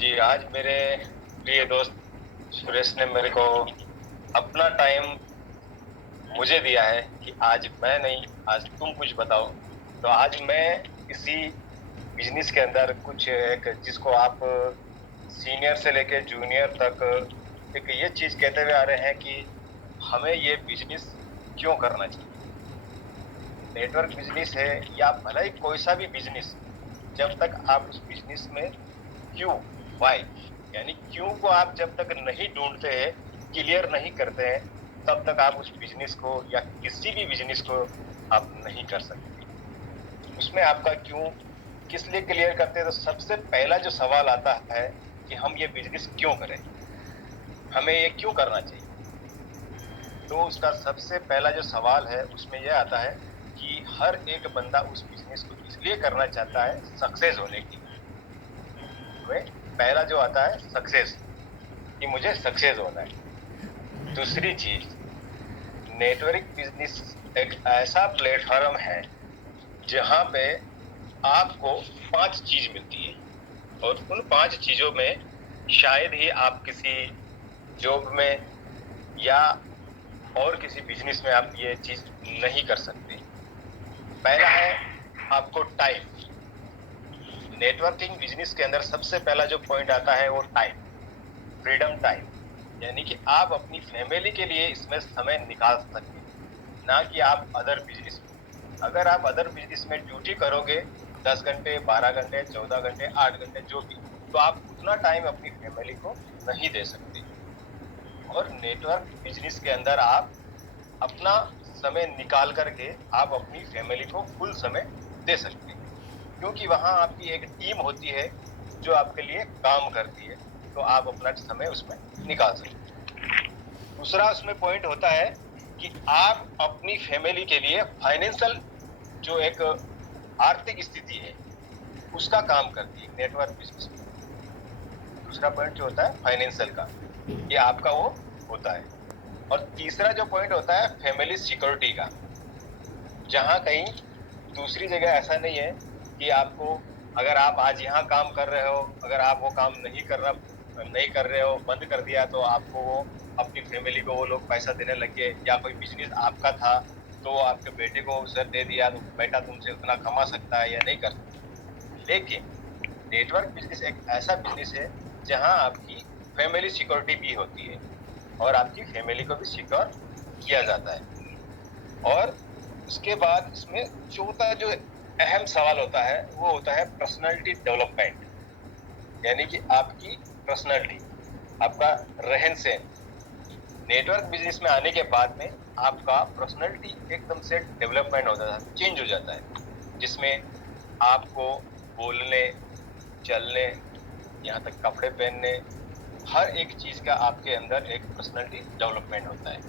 जी, आज मेरे प्रिय दोस्त सुरेश ने मेरे को अपना टाइम मुझे दिया है कि आज मैं नहीं, आज तुम कुछ बताओ। तो आज मैं इसी बिज़नेस के अंदर कुछ एक जिसको आप सीनियर से लेके जूनियर तक एक ये चीज़ कहते हुए आ रहे हैं कि हमें ये बिज़नेस क्यों करना चाहिए? नेटवर्क बिज़नेस है या भला ही कोई-सा भी बिज़नेस, जब तक आप उस बिज़नेस में क्यों, व्हाई यानी क्यों को आप जब तक नहीं ढूँढते हैं, क्लियर नहीं करते हैं, तब तक आप उस बिज़नेस को या किसी भी बिज़नेस को आप नहीं कर सकते। उसमें आपका क्यों किस लिए क्लियर करते हैं, तो सबसे पहला जो सवाल आता है कि हम ये बिज़नेस क्यों करें? हमें ये क्यों करना चाहिए? तो उसका सबसे पहला जो सवाल है उसमें ये आता है कि हर एक बंदा उस बिज़नेस को इसलिए करना चाहता है सक्सेस होने के लिए। में पहला जो आता है सक्सेस, कि मुझे सक्सेस होना है। दूसरी चीज़, नेटवर्क बिज़नेस एक ऐसा प्लेटफ़ॉर्म है, जहाँ पे आपको 5 चीज़ मिलती है और उन 5 चीज़ों में शायद ही आप किसी जॉब में या और किसी बिज़नेस में आप ये चीज़ नहीं कर सकते। पहला है आपको टाइम। नेटवर्किंग बिज़नेस के अंदर सबसे पहला जो पॉइंट आता है वो टाइम, फ्रीडम टाइम। यानी कि आप अपनी फैमिली के लिए इसमें समय निकाल सकें, ना कि आप अदर बिज़नेस में। अगर आप अदर बिज़नेस में ड्यूटी करोगे 10 घंटे, 12 घंटे, 14 घंटे, 8 घंटे जो भी, तो आप उतना टाइम अपनी फैमिली को नहीं दे सकते। और नेटवर्क बिज़नेस के अंदर आप अपना समय निकाल कर के आप अपनी फैमिली को फुल समय दे सकते हैं। क्योंकि वहाँ आपकी एक टीम होती है, जो आपके लिए काम करती है, तो आप अपना समय उसमें निकाल सकते हैं। दूसरा उसमें पॉइंट होता है कि आप अपनी फैमिली के लिए फाइनेंशियल जो एक आर्थिक स्थिति है, उसका काम करती है नेटवर्क बिज़नेस में। दूसरा पॉइंट जो होता है फाइनेंशियल का, ये आपका वो होता है। और तीसरा जो पॉइंट होता है फैमिली सिक्योरिटी का, जहाँ कहीं दूसरी जगह ऐसा नहीं है कि आपको, अगर आप आज यहाँ काम कर रहे हो, अगर आप वो काम नहीं कर रहे हो, बंद कर दिया, तो आपको वो अपनी फैमिली को वो लोग पैसा देने लग गए, या कोई बिज़नेस आपका था, तो वो आपके बेटे को उसे दे दिया, तो बेटा तुमसे उतना कमा सकता है या नहीं कर सकता। लेकिन नेटवर्क बिज़नेस एक ऐसा बिज़नेस है, जहाँ आपकी फैमिली सिक्योरिटी भी होती है और आपकी फैमिली को भी सिक्योर किया जाता है। और उसके बाद इसमें चौथा जो अहम सवाल होता है, वो होता है पर्सनैलिटी डेवलपमेंट। यानी कि आपकी पर्सनैलिटी, आपका रहन-सहन। नेटवर्क बिज़नेस में आने के बाद में आपका पर्सनैलिटी एकदम से डेवलपमेंट हो जाता है, चेंज हो जाता है। जिसमें आपको बोलने, चलने, यहाँ तक कपड़े पहनने, हर एक चीज़ का आपके अंदर एक पर्सनैलिटी डेवलपमेंट होता है।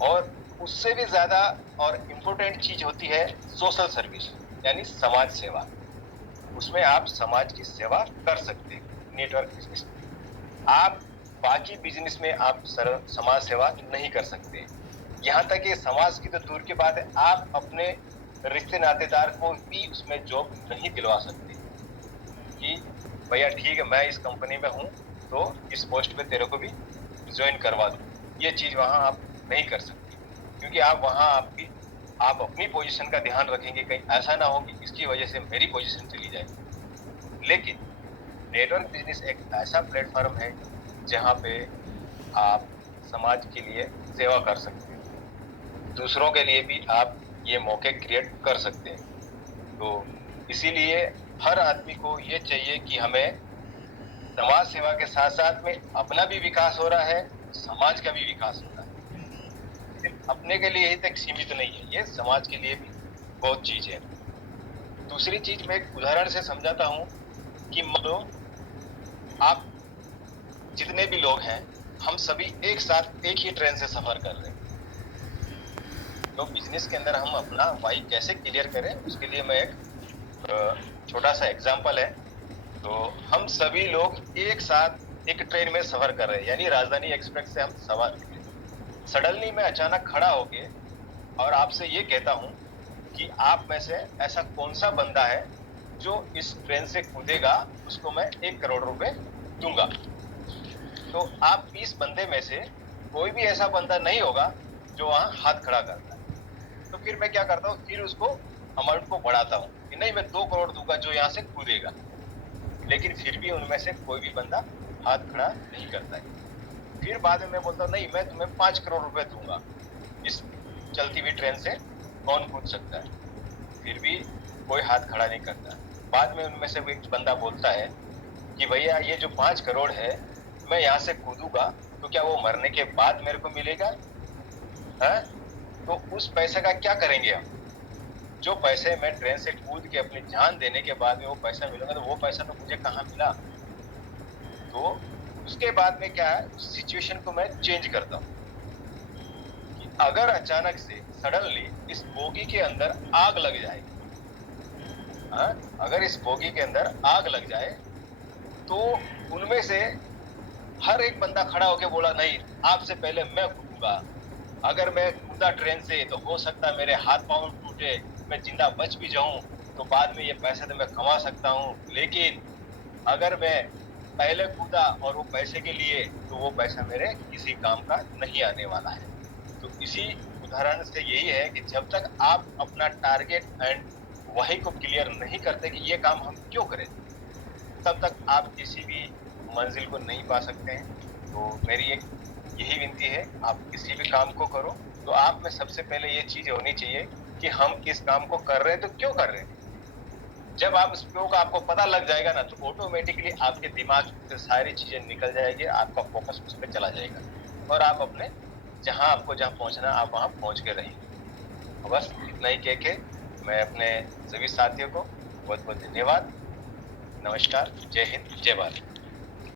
और उससे भी ज़्यादा और इम्पोर्टेंट चीज़ होती है सोशल सर्विस, यानी समाज सेवा। उसमें आप समाज की सेवा कर सकते हैं नेटवर्क बिज़नेस में। आप बाकी बिज़नेस में आप समाज सेवा नहीं कर सकते। यहाँ तक कि समाज की तो दूर की बात है, आप अपने रिश्ते नातेदार को भी उसमें जॉब नहीं दिलवा सकते कि भैया ठीक है, मैं इस कंपनी में हूँ, तो इस पोस्ट पे तेरे को भी जॉइन करवा दूँ। ये चीज़ वहाँ आप नहीं कर सकते, क्योंकि आप वहाँ आप अपनी पोजीशन का ध्यान रखेंगे, कहीं ऐसा ना हो कि इसकी वजह से मेरी पोजीशन चली जाए। लेकिन नेटवर्क बिज़नेस एक ऐसा प्लेटफ़ॉर्म है, जहाँ पे आप समाज के लिए सेवा कर सकते हैं। दूसरों के लिए भी आप ये मौके क्रिएट कर सकते हैं। तो इसीलिए हर आदमी को ये चाहिए कि हमें समाज सेवा के साथ-साथ में अपना भी विकास हो रहा है, समाज का भी विकास हो रहा है। सिर्फ अपने के लिए ही तक सीमित नहीं है, ये समाज के लिए भी बहुत चीज़ है। दूसरी चीज़ मैं एक उदाहरण से समझाता हूँ कि मान लो आप जितने भी लोग हैं, हम सभी एक साथ एक ही ट्रेन से सफ़र कर रहे हैं। तो बिज़नेस के अंदर हम अपना व्हाई कैसे क्लियर करें, उसके लिए मैं एक छोटा-सा एग्ज़ाम्पल है। तो हम सभी लोग एक साथ एक ट्रेन में सफ़र कर रहे हैं, यानी राजधानी एक्सप्रेस से हम सवार हुए। सडनली मैं अचानक खड़ा होके और आपसे ये कहता हूँ कि आप में से ऐसा कौन-सा बंदा है, जो इस ट्रेन से कूदेगा उसको मैं 1 करोड़ रुपए दूंगा। तो आप 20 बंदे में से कोई भी ऐसा बंदा नहीं होगा जो वहां हाथ खड़ा करता है। तो फिर मैं क्या करता हूँ, फिर उसको अमाउंट को बढ़ाता हूँ कि नहीं मैं 2 करोड़ दूंगा जो यहाँ से कूदेगा। लेकिन फिर भी उनमें से कोई भी बंदा हाथ खड़ा नहीं करता है। फिर बाद में मैं बोलता हूँ नहीं मैं तुम्हें 5 करोड़ रुपए दूंगा, इस चलती हुई ट्रेन से कौन कूद सकता है। फिर भी कोई हाथ खड़ा नहीं करता। बाद में उनमें से एक बंदा बोलता है कि भैया ये जो 5 करोड़ है मैं यहाँ से कूदूंगा तो क्या वो मरने के बाद मेरे को मिलेगा है? तो उस पैसे का क्या करेंगे हम? जो पैसे मैं ट्रेन से कूद के अपनी जान देने के बाद में वो पैसा मिलेगा, तो वो पैसा तो मुझे कहाँ मिला। तो उसके बाद में क्या है, उस सिचुएशन को मैं चेंज करता हूँ कि अगर अचानक से सडनली इस बोगी के अंदर आग लग जाए, अगर इस बोगी के अंदर आग लग जाए तो उनमें से हर एक बंदा खड़ा होके बोला नहीं आपसे पहले मैं कूदूंगा। अगर मैं कूदा ट्रेन से तो हो सकता है मेरे हाथ पांव टूटे, मैं जिंदा बच भी जाऊं तो बाद में ये पैसे तो मैं कमा सकता हूं। लेकिन अगर मैं पहले कूदा और वो पैसे के लिए तो वो पैसा मेरे किसी काम का नहीं आने वाला है। तो इसी उदाहरण से यही है कि जब तक आप अपना टारगेट एंड वही को क्लियर नहीं करते कि ये काम हम क्यों करें, तब तक आप किसी भी मंजिल को नहीं पा सकते हैं। तो मेरी एक यही विनती है, आप किसी भी काम को करो तो आप में सबसे पहले ये चीज होनी चाहिए कि हम इस काम को कर रहे हैं तो क्यों कर रहे हैं। जब आप उस क्यों का आपको पता लग जाएगा ना तो ऑटोमेटिकली आपके दिमाग से सारी चीजें निकल जाएगी, आपका फोकस उस पर चला जाएगा और आप अपने जहां पहुंचना है आप वहां पहुंच के रहेंगे। तो बस इतना ही कह के मैं अपने सभी साथियों को बहुत बहुत धन्यवाद, नमस्कार, जय हिंद, जय भारत।